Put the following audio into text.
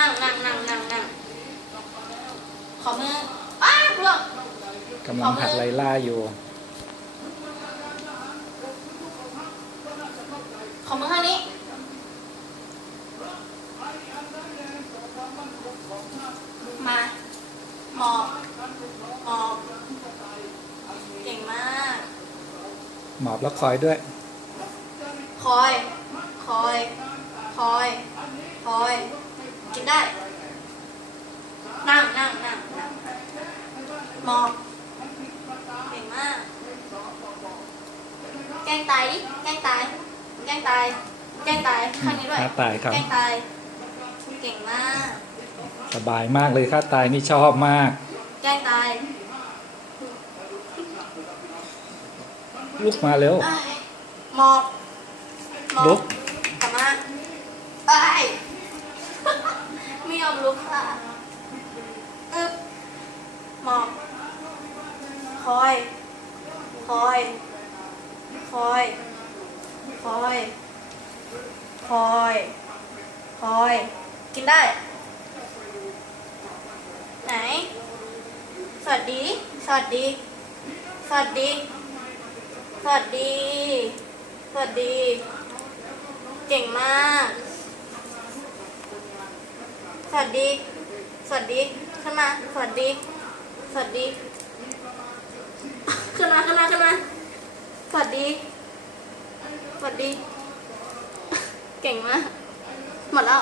นั่งนั่งนั่งนั่งนั่งขอมืออ้าวล่วงกำลังหัดไล่ล่าอยู่ ขอมือข้างนี้ มาหมอบหมอบเก่งมาก หมอบแล้วคอยด้วย คอย คอย คอย คอย กินได้ นั่งนั่งนั่งนั่งหมอบเก่งมาก แกล้งตายดิ แกล้งตาย แกล้งตาย แกล้งตายข้างนี้ด้วยฆ่าตายครับ แกล้งตาย เก่งมาก สบายมากเลยค่าตายนี่ชอบมาก แกล้งตายลุกมาเร็ว เอ้ยหมอบหมอบลุกกลับมาเอ้ย ไม่ยอมลุกค่ะอึ๊บ หมอบ คอย คอย คอย คอย คอย คอย กินได้ ไหน สวัสดี สวัสดี สวัสดี สวัสดี สวัสดี เก่งมาก สวัสดี สวัสดี ขึ้นมา สวัสดี สวัสดีขึ้นมาขึ้นมาขึ้นมาสวัสดีสวัสดี เก่งมาก หมดแล้ว